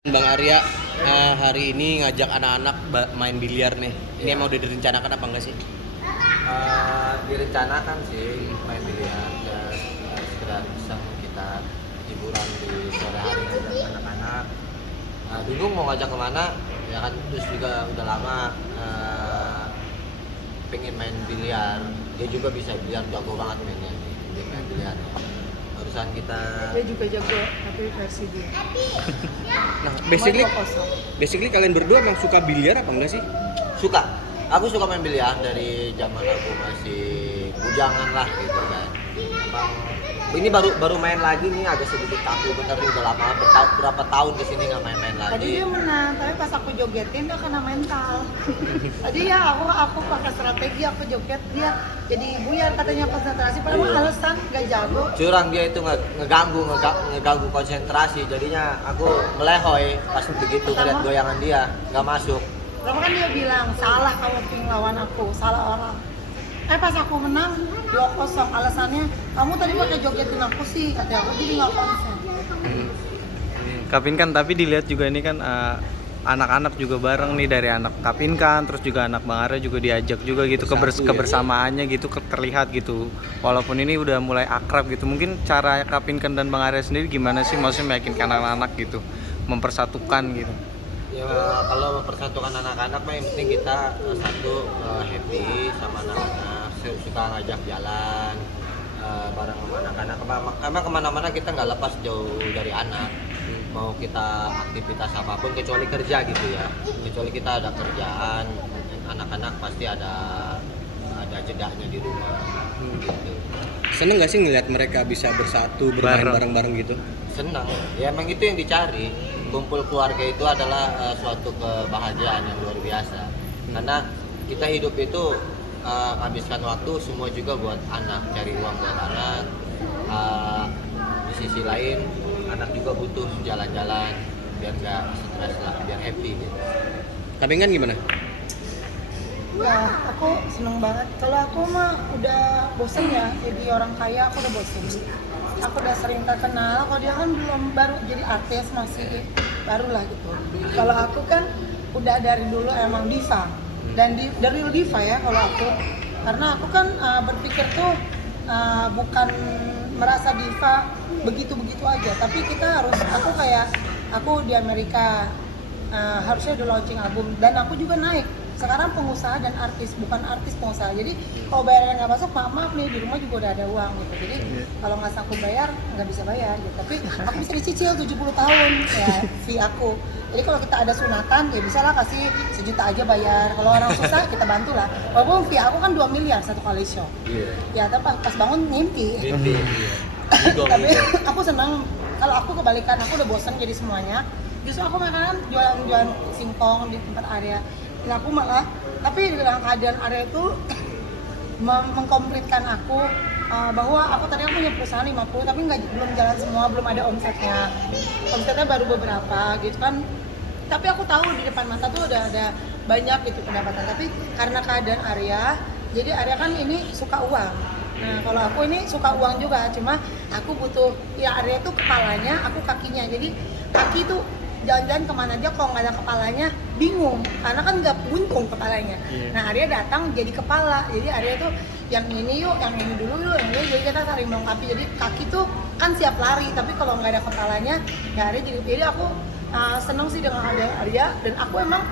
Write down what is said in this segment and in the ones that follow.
Bang Arya hari ini ngajak anak-anak main biliar nih. Ini Iya. emang udah direncanakan apa enggak sih? Direncanakan sih main biliar dan sekedar iseng kita hiburan di sore hari ngajak anak-anak. Bingung mau ngajak kemana ya kan, terus juga udah lama pengen main biliar. Dia juga bisa biliar, jago banget mainnya, dia main biliar. Barusan kita Dia juga jago, tapi versi dia. Nah, Basically, basically kalian berdua emang suka biliar apa enggak sih? suka. Aku suka main biliar dari zaman aku masih bujangan lah gitu kan. Abang, ini baru main lagi nih, agak sedikit kaku bener nih, udah lama berapa tahun di sini nggak main-main lagi. tadi dia menang, tapi pas aku jogetin dia kena mental. Tadi ya aku pakai strategi, aku joget dia jadi buyar katanya konsentrasi, padahal Iya. alasan gak jago. Curang dia itu ngeganggu konsentrasi, jadinya aku melehoi pas begitu ngeliat goyangan dia nggak masuk. Pertama kan dia bilang salah kamu ping lawan aku, salah orang. Pas aku menang 2-0, alasannya kamu tadi pakai jogetin aku sih, katanya aku jadi nggak konsen. Kapinkan, tapi dilihat juga ini kan anak-anak juga bareng nih, dari anak Kapinkan terus juga anak Bang Arya juga diajak juga gitu, Bersatu ya. kebersamaannya gitu terlihat gitu. Walaupun ini udah mulai akrab gitu. Mungkin cara Kapinkan dan Bang Arya sendiri gimana sih, maksudnya meyakinkan anak-anak gitu, mempersatukan gitu. Ya kalau mempersatukan anak-anak mah yang penting kita satu happy sama anak-anak, suka ngajak jalan bareng sama anak-anak. Emang kemana-mana kita nggak lepas jauh dari anak. Mau kita aktivitas apapun kecuali kerja gitu ya. Kecuali kita ada kerjaan, anak-anak pasti ada jedanya di rumah. Gitu. Seneng nggak sih ngeliat mereka bisa bersatu bermain Bareng. bareng-bareng gitu? Senang. Ya emang itu yang dicari. Kumpul keluarga itu adalah suatu kebahagiaan yang luar biasa. Karena kita hidup itu habiskan waktu semua juga buat anak, cari uang buat anak. Di sisi lain anak juga butuh jalan-jalan biar nggak stres lah, biar happy gitu. Tapi kan gimana? Ya, aku seneng banget. Kalau aku mah udah bosen ya, jadi orang kaya aku udah bosen. Aku udah sering terkenal, kalau dia kan belum, baru jadi artis, masih baru lah gitu. Kalau aku kan udah dari dulu emang diva, dan dari diva ya kalau aku. Karena aku kan berpikir tuh bukan merasa diva begitu-begitu aja, tapi kita harus, aku di Amerika harusnya udah launching album, dan aku juga naik. Sekarang pengusaha dan artis, bukan artis pengusaha. Jadi kalau bayarnya nggak masuk, maaf nih, di rumah juga udah ada uang gitu. Jadi kalau nggak sanggup bayar, nggak bisa bayar gitu. Tapi aku bisa dicicil 70 tahun ya fee aku. Jadi kalau kita ada sunatan, ya bisa lah kasih 1 juta aja bayar. Kalau orang susah, kita bantu lah. Walaupun fee aku kan 2 miliar satu kali show. Iya. Ya, tapi pas bangun mimpi. Mimpi. Tapi aku senang. Kalau aku kebalikan, aku udah bosan jadi semuanya. Justru aku makanan jualan singkong di tempat area. Dan aku malah, tapi dalam keadaan area itu mengkomplitkan aku bahwa aku tadi punya perusahaan 50, tapi belum jalan semua, belum ada omsetnya. Omsetnya baru beberapa gitu kan. Tapi aku tahu di depan mata tuh udah ada banyak gitu pendapatan. Tapi karena keadaan area, jadi area kan ini suka uang. Nah, kalau aku ini suka uang juga, cuma aku butuh, ya area itu kepalanya, aku kakinya. Jadi kaki tuh jalan-jalan kemana aja, kalau nggak ada kepalanya bingung, karena kan nggak buntung kepalanya. Nah, Arya datang jadi kepala, jadi Arya tuh yang ini yuk, yang ini dulu yuk, yang ini, jadi kita saling melengkapi. Jadi kaki tuh kan siap lari, tapi kalau nggak ada kepalanya, ya Arya jadi aku seneng sih dengan ada Arya, dan aku emang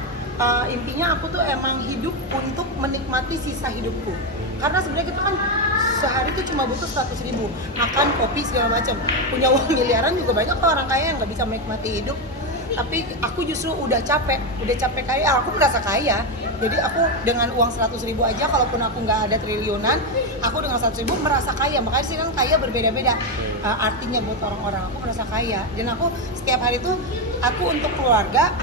intinya aku tuh emang hidup untuk menikmati sisa hidupku. Karena sebenarnya kita kan sehari tuh cuma butuh 100.000, makan, kopi, segala macam. Punya uang miliaran juga banyak kok orang kaya yang nggak bisa menikmati hidup. Tapi aku justru udah capek kaya, aku merasa kaya. Jadi aku dengan uang 100.000 aja, kalaupun aku nggak ada triliunan, aku dengan 100.000 merasa kaya. Makanya sih kan kaya berbeda-beda artinya buat orang-orang. Aku merasa kaya, dan aku setiap hari tuh aku untuk keluarga.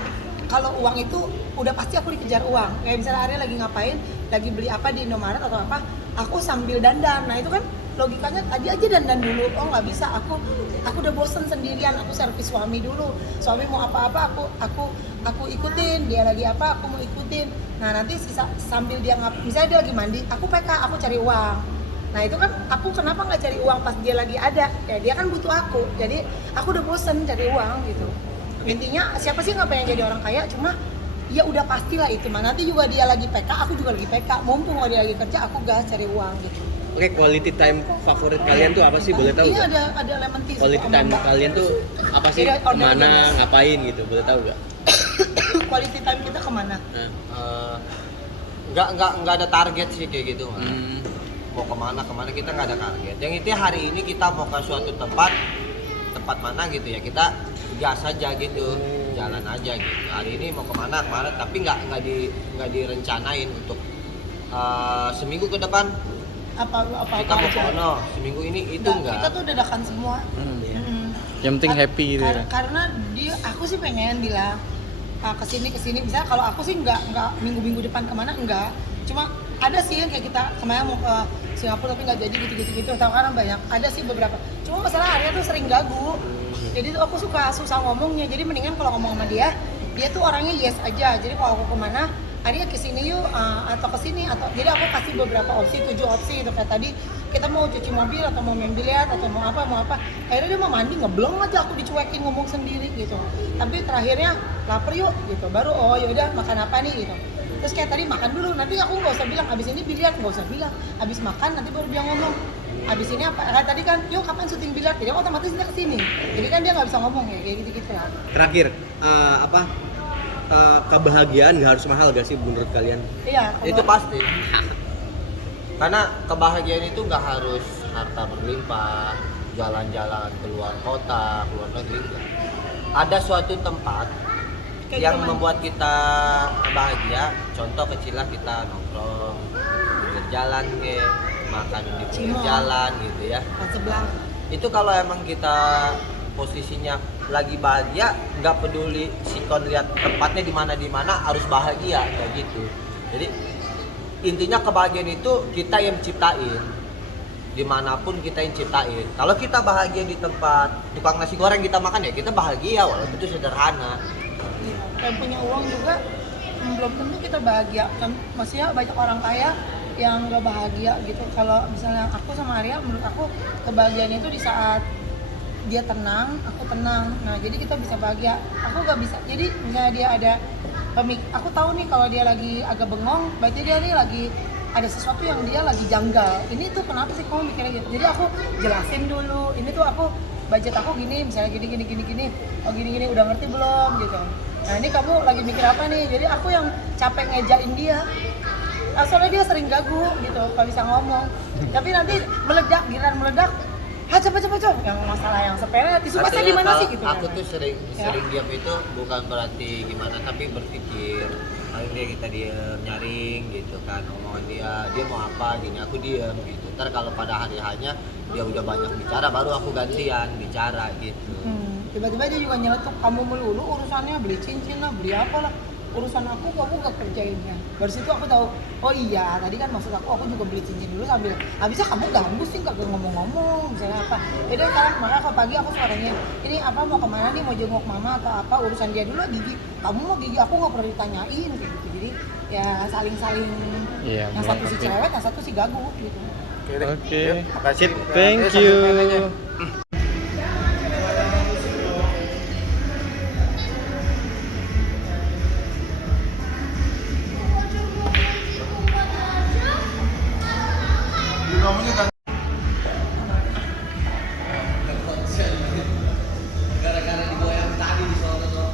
Kalau uang itu udah pasti aku dikejar uang. Kayak misalnya Arya lagi ngapain, lagi beli apa di Indomaret atau apa, aku sambil dandan. Nah itu kan logikanya tadi aja dandan dulu. Oh nggak bisa, aku udah bosen sendirian, aku servis suami dulu. Suami mau apa-apa aku ikutin, dia lagi apa aku mau ikutin. Nah nanti sambil dia misalnya dia lagi mandi, aku PK, aku cari uang. Nah itu kan aku kenapa nggak cari uang pas dia lagi ada? Ya dia kan butuh aku. Jadi aku udah bosen cari uang gitu. Intinya siapa sih nggak pengen jadi orang kaya, cuma ya udah pastilah itu mah. Nanti juga dia lagi PK, aku juga lagi PK. Mumpung kalau dia lagi kerja, aku gas cari uang gitu. Oke, quality time favorit kalian tuh apa sih? Boleh tahu Iya, nggak? ada lemon tea. Quality time kalian tuh apa sih? Jadi order Kemana, jenis. ngapain gitu? Boleh tahu nggak? Quality time kita kemana? Nah. Nggak ada target sih kayak gitu mah. Hmm. Mau kemana kita nggak ada target. Yang itu hari ini kita mau ke suatu tempat mana gitu ya, kita gas aja gitu, jalan aja gitu. Hari ini mau kemana tapi nggak direncanain untuk seminggu ke depan Apa kita mau ke aja. mana, seminggu ini itu Nggak, enggak. kita tuh dadakan semua. Iya. Yang penting happy gitu ya. Karena aku sih pengen bilang kesini misalnya kalau aku sih nggak minggu depan kemana enggak, cuma ada sih yang kayak kita kemarin mau ke Singapura tapi nggak jadi gitu tahu kan banyak, ada sih beberapa, cuma masalah Arya tuh sering gagu, jadi tuh aku susah ngomongnya, jadi mendingan kalau ngomong sama dia tuh orangnya yes aja, jadi kalau aku kemana Arya kesini yuk atau kesini atau jadi aku kasih beberapa opsi, 7 opsi gitu. Kayak tadi kita mau cuci mobil atau mau main biliar atau mau apa akhirnya dia mau mandi ngeblong aja, aku dicuekin ngomong sendiri gitu. Tapi terakhirnya lapar yuk gitu, baru oh yaudah makan apa nih gitu. Terus kayak tadi makan dulu, nanti aku nggak usah bilang abis ini biliar, nggak usah bilang abis makan, nanti baru dia ngomong abis ini apa, kayak tadi kan yuk kapan syuting biliar, jadi otomatis dia kesini, jadi kan dia nggak bisa ngomong ya kayak gitu lah. Terakhir, kebahagiaan nggak harus mahal gak sih menurut kalian? Iya, Itu pasti. Karena kebahagiaan itu nggak harus harta berlimpah, jalan-jalan keluar kota, keluar negeri. Enggak. Ada suatu tempat Kayak yang cuman- membuat kita bahagia. Contoh kecil lah, kita nongkrong pinggir jalan makan di pinggir Cimol. jalan gitu ya. pas sebelah. Itu kalau emang kita posisinya lagi bahagia, nggak peduli sikon lihat tempatnya di mana harus bahagia kayak gitu. Jadi intinya kebahagiaan itu kita yang ciptain, dimanapun kita yang ciptain. Kalau kita bahagia di tempat tukang nasi goreng kita makan ya kita bahagia, walaupun itu sederhana. Dan punya uang juga belum tentu kita bahagia kan, maksudnya banyak orang kaya yang nggak bahagia gitu. Kalau misalnya aku sama Arya, menurut aku kebahagiaan itu di saat dia tenang, aku tenang. Nah jadi kita bisa bahagia. Aku nggak bisa. Jadi misalnya dia ada aku tahu nih kalau dia lagi agak bengong, berarti dia nih lagi ada sesuatu yang dia lagi janggal. Ini tuh kenapa sih kamu mikirnya gitu? Jadi aku jelasin dulu. Ini tuh aku budget aku gini, misalnya gini. Oh gini udah ngerti belum gitu. Nah ini kamu lagi mikir apa nih? Jadi aku yang capek ngejain dia. Soalnya dia sering gagu gitu, kalau bisa ngomong. Tapi nanti giliran meledak, cepet. Yang masalah yang sepele, tisu basah di mana sih gitu. Aku tuh sering Ya. diam itu bukan berarti gimana, tapi berpikir. Paling kita diam, nyaring gitu kan, omongan dia mau apa gini, aku diam gitu. Ntar kalau pada hari hanya dia udah banyak bicara, baru aku gantian bicara gitu. Tiba-tiba dia juga nyeletuk, kamu melulu urusannya beli cincin lah, beli apalah. Urusan aku kamu gak kerjainnya. Dari situ aku tahu, oh iya tadi kan maksud aku juga beli cincin dulu sambil habisnya kamu ganggu sih, gak ngomong-ngomong misalnya apa. Jadi sekarang makanya kalau pagi aku suka tanya, ini apa mau kemana nih, mau jenguk mama atau apa, urusan dia dulu. Gigi, kamu mau gigi aku gak perlu ditanyain kayak gitu. Jadi ya saling-saling, Iya, yang satu si oke. cerewet, yang satu si gagu gitu. Oke. Makasih. Thank Sampai you. main aja. Gara-gara digoyang tadi di sono tuh.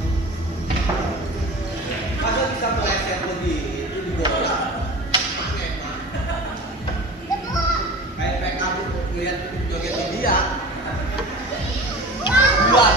Masa bisa meleset begitu digoyang? Kayak PK ngeliat joget dia. Buat